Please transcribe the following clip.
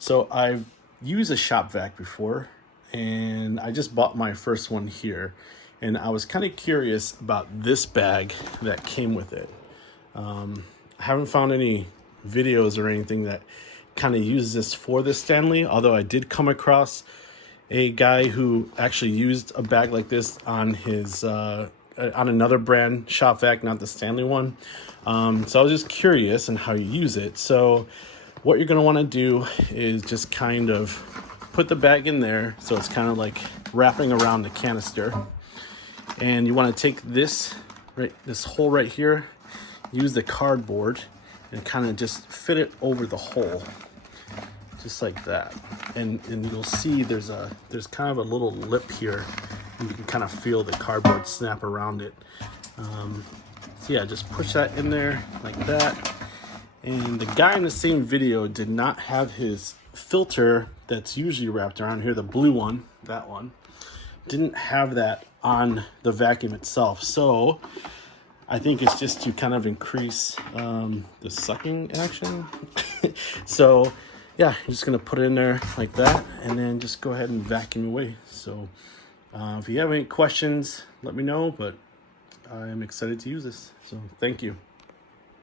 So I've used a ShopVac before, and I just bought my first one here, and I was kind of curious about this bag that came with it. I haven't found any videos or anything that kind of uses this for the Stanley, although I did come across a guy who actually used a bag like this on his on another brand ShopVac, not the Stanley one. So I was just curious on how you use it. So what you're going to want to do is just kind of put the bag in there, so it's kind of like wrapping around the canister, and you want to take this hole right here, use the cardboard and kind of just fit it over the hole, just like that. And you'll see there's kind of a little lip here, and you can kind of feel the cardboard snap around it. So yeah, just push that in there like that. And the guy in the same video did not have his filter that's usually wrapped around here, the blue one, that one, didn't have that on the vacuum itself. So I think it's just to kind of increase the sucking action. So yeah, you're just gonna put it in there like that, and then just go ahead and vacuum away. So if you have any questions, let me know, but I'm excited to use this. So thank you.